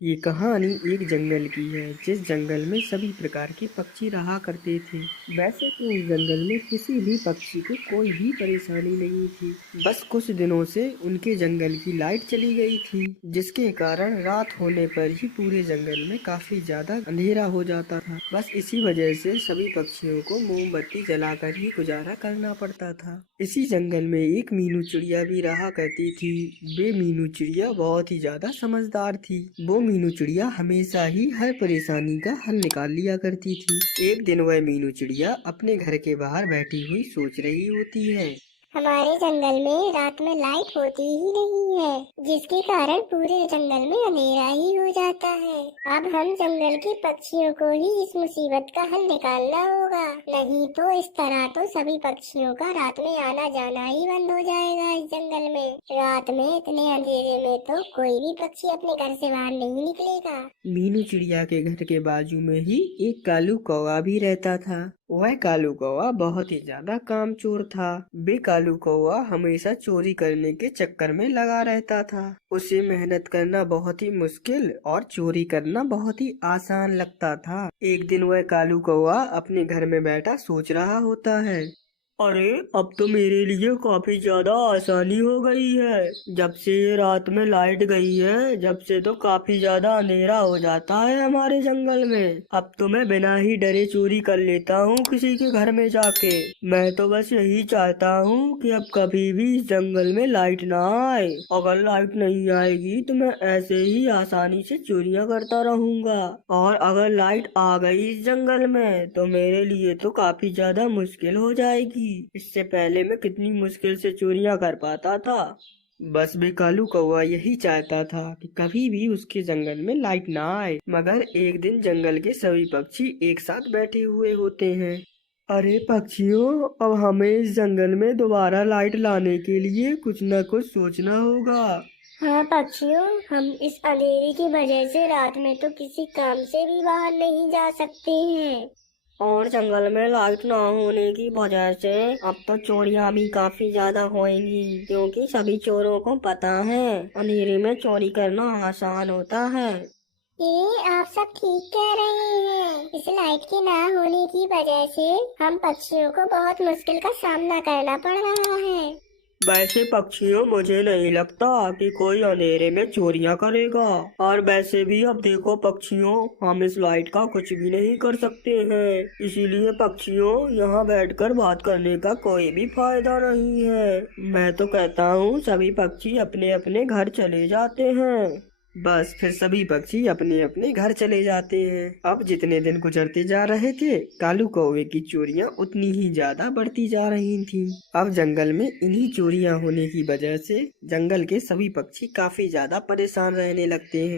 ये कहानी एक जंगल की है जिस जंगल में सभी प्रकार के पक्षी रहा करते थे। वैसे तो उस जंगल में किसी भी पक्षी को कोई भी परेशानी नहीं थी। बस कुछ दिनों से उनके जंगल की लाइट चली गई थी, जिसके कारण रात होने पर ही पूरे जंगल में काफी ज्यादा अंधेरा हो जाता था। बस इसी वजह से सभी पक्षियों को मोमबत्ती जलाकर ही गुजारा करना पड़ता था। इसी जंगल में एक मीनू चिड़िया भी रहा करती थी। वे मीनू चिड़िया बहुत ही ज्यादा समझदार थी। वो मीनू चिड़िया हमेशा ही हर परेशानी का हल निकाल लिया करती थी। एक दिन वह मीनू चिड़िया अपने घर के बाहर बैठी हुई सोच रही होती है। हमारे जंगल में रात में लाइट होती ही नहीं है, जिसके कारण पूरे जंगल में अंधेरा ही हो जाता है। अब हम जंगल के पक्षियों को ही इस मुसीबत का हल निकालना होगा, नहीं तो इस तरह तो सभी पक्षियों का रात में आना जाना ही बंद हो जाएगा। इस जंगल में रात में इतने अंधेरे में तो कोई भी पक्षी अपने घर से बाहर नहीं निकलेगा। मीनू चिड़िया के घर के बाजू में ही एक कालू कौवा भी रहता था। वह कालू कौवा बहुत ही ज्यादा कामचोर था। बे कालू कौवा हमेशा चोरी करने के चक्कर में लगा रहता था। उसे मेहनत करना बहुत ही मुश्किल और चोरी करना बहुत ही आसान लगता था। एक दिन वह कालू कौवा अपने घर में बैठा सोच रहा होता है, अरे अब तो मेरे लिए काफी ज्यादा आसानी हो गई है। जब से ये रात में लाइट गई है, जब से तो काफी ज्यादा अंधेरा हो जाता है हमारे जंगल में। अब तो मैं बिना ही डरे चोरी कर लेता हूँ किसी के घर में जाके। मैं तो बस यही चाहता हूँ कि अब कभी भी इस जंगल में लाइट ना आए। अगर लाइट नहीं आएगी तो मैं ऐसे ही आसानी से चोरियां करता रहूंगा। और अगर लाइट आ गई इस जंगल में तो मेरे लिए तो काफी ज्यादा मुश्किल हो जाएगी। इससे पहले मैं कितनी मुश्किल से चोरियां कर पाता था। बस भी कालू कौवा यही चाहता था कि कभी भी उसके जंगल में लाइट ना आए। मगर एक दिन जंगल के सभी पक्षी एक साथ बैठे हुए होते हैं। अरे पक्षियों, अब हमें इस जंगल में दोबारा लाइट लाने के लिए कुछ न कुछ सोचना होगा। हाँ पक्षियों, हम इस अंधेरे की वजह से रात में तो किसी काम से भी बाहर नहीं जा सकते हैं। और जंगल में लाइट ना होने की वजह से अब तो चोरियां भी काफी ज्यादा होंगी, क्योंकि सभी चोरों को पता है अंधेरे में चोरी करना आसान होता है। ये आप सब ठीक कह रहे हैं। इस लाइट के ना होने की वजह से हम पक्षियों को बहुत मुश्किल का सामना करना पड़ रहा है। वैसे पक्षियों, मुझे नहीं लगता कि कोई अंधेरे में चोरियां करेगा। और वैसे भी अब देखो पक्षियों, हम इस लाइट का कुछ भी नहीं कर सकते हैं। इसीलिए पक्षियों, यहाँ बैठकर बात करने का कोई भी फायदा नहीं है। मैं तो कहता हूँ सभी पक्षी अपने अपने घर चले जाते हैं। बस फिर सभी पक्षी अपने अपने घर चले जाते हैं। अब जितने दिन गुजरते जा रहे थे, कालू कौवे की चोरियां उतनी ही ज्यादा बढ़ती जा रही थीं। अब जंगल में इन्हीं चोरियां होने की वजह से जंगल के सभी पक्षी काफी ज्यादा परेशान रहने लगते हैं।